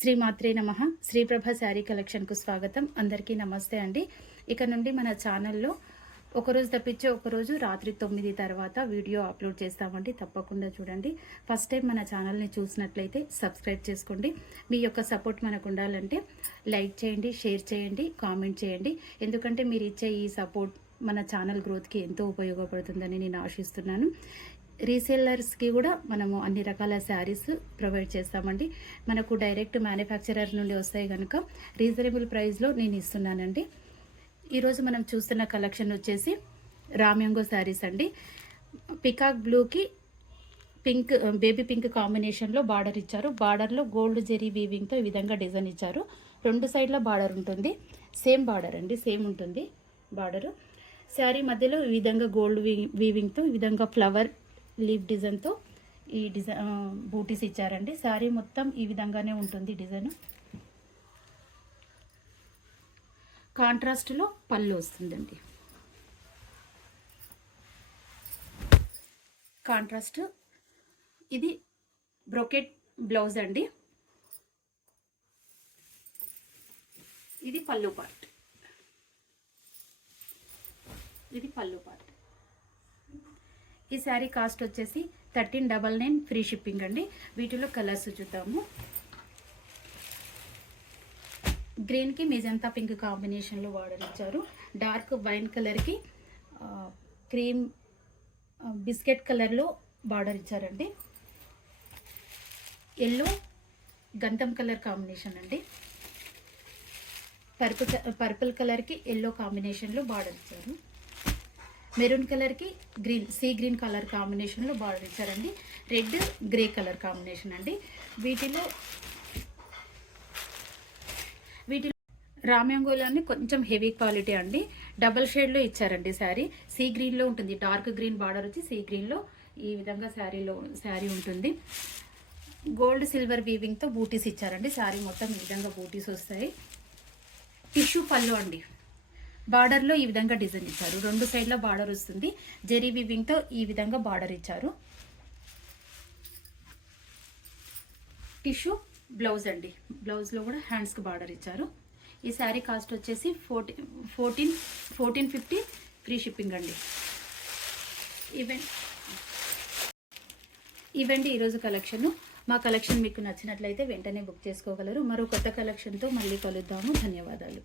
శ్రీమాత్రే నమః. శ్రీప్రభ శారీ కలెక్షన్కు స్వాగతం. అందరికీ నమస్తే అండి. ఇక నుండి మన ఛానల్లో ఒకరోజు తప్పించి ఒకరోజు రాత్రి 9 తర్వాత వీడియో అప్లోడ్ చేస్తామండి. తప్పకుండా చూడండి. ఫస్ట్ టైం మన ఛానల్ని చూసినట్లయితే సబ్స్క్రైబ్ చేసుకోండి. మీ యొక్క సపోర్ట్ మనకు ఉండాలంటే లైక్ చేయండి, షేర్ చేయండి, కామెంట్ చేయండి. ఎందుకంటే మీరు ఇచ్చే ఈ సపోర్ట్ మన ఛానల్ గ్రోత్కి ఎంతో ఉపయోగపడుతుందని నేను ఆశిస్తున్నాను. రీసేలర్స్కి కూడా మనము అన్ని రకాల శారీస్ ప్రొవైడ్ చేస్తామండి. మనకు డైరెక్ట్ మ్యానుఫ్యాక్చరర్ నుండి వస్తాయి కనుక రీజనబుల్ ప్రైస్లో నేను ఇస్తున్నానండి. ఈరోజు మనం చూస్తున్న కలెక్షన్ వచ్చేసి రామ్యాంగో శారీస్ అండి. పికాక్ బ్లూకి పింక్, బేబీ పింక్ కాంబినేషన్లో బార్డర్ ఇచ్చారు. బార్డర్లో గోల్డ్ జెరీ వీవింగ్తో ఈ విధంగా డిజైన్ ఇచ్చారు. రెండు సైడ్ల బార్డర్ ఉంటుంది. సేమ్ బార్డర్ అండి, సేమ్ ఉంటుంది బార్డరు. శారీ మధ్యలో ఈ విధంగా గోల్డ్ వీవింగ్తో ఈ విధంగా ఫ్లవర్ లీవ్ డిజైన్తో ఈ డిజైన్ బూటీస్ ఇచ్చారండి. శారీ మొత్తం ఈ విధంగానే ఉంటుంది డిజైన్. కాంట్రాస్ట్లో పళ్ళు వస్తుందండి. కాంట్రాస్ట్ ఇది బ్రోకెట్ బ్లౌజ్ అండి. ఇది పళ్ళు పార్ట్. ఇది పళ్ళు పార్ట్. ఈ శారీ కాస్ట్ వచ్చేసి 1399 ఫ్రీ షిప్పింగ్ అండి. వీటిలో కలర్స్ చూద్దాము. గ్రీన్కి మెజంతా పింక్ కాంబినేషన్లో బార్డర్ ఇచ్చారు. డార్క్ వైన్ కలర్కి క్రీమ్ బిస్కెట్ కలర్లో బార్డర్ ఇచ్చారండి. ఎల్లో గంధం కలర్ కాంబినేషన్ అండి. పర్పుల్ కలర్కి ఎల్లో కాంబినేషన్లో బార్డర్ ఇచ్చారు. మెరూన్ కలర్కి గ్రీన్, సీ గ్రీన్ కలర్ కాంబినేషన్లో బార్డర్ ఇచ్చారండి. రెడ్ గ్రే కలర్ కాంబినేషన్ అండి. వీటిలో రామ్యాంగోలోని కొంచెం హెవీ క్వాలిటీ అండి. డబల్ షేడ్లో ఇచ్చారండి శారీ. సీ గ్రీన్లో ఉంటుంది. డార్క్ గ్రీన్ బార్డర్ వచ్చి సీ గ్రీన్లో ఈ విధంగా శారీ ఉంటుంది. గోల్డ్ సిల్వర్ వీవింగ్తో బూటీస్ ఇచ్చారండి. శారీ మొత్తం ఈ విధంగా బూటీస్ వస్తాయి. టిష్యూ పళ్ళు అండి. బార్డర్లో ఈ విధంగా డిజైన్ ఇచ్చారు. రెండు సైడ్ల బార్డర్ వస్తుంది. జెరీ వీవింగ్తో ఈ విధంగా బార్డర్ ఇచ్చారు. టిష్యూ బ్లౌజ్ అండి. బ్లౌజ్లో కూడా హ్యాండ్స్కి బార్డర్ ఇచ్చారు. ఈ శారీ కాస్ట్ వచ్చేసి 1450 ఫ్రీ షిప్పింగ్ అండి. ఇవండి ఈరోజు కలెక్షన్. మా కలెక్షన్ మీకు నచ్చినట్లయితే వెంటనే బుక్ చేసుకోగలరు. మరో కొత్త కలెక్షన్తో మళ్ళీ కలుద్దాము. ధన్యవాదాలు.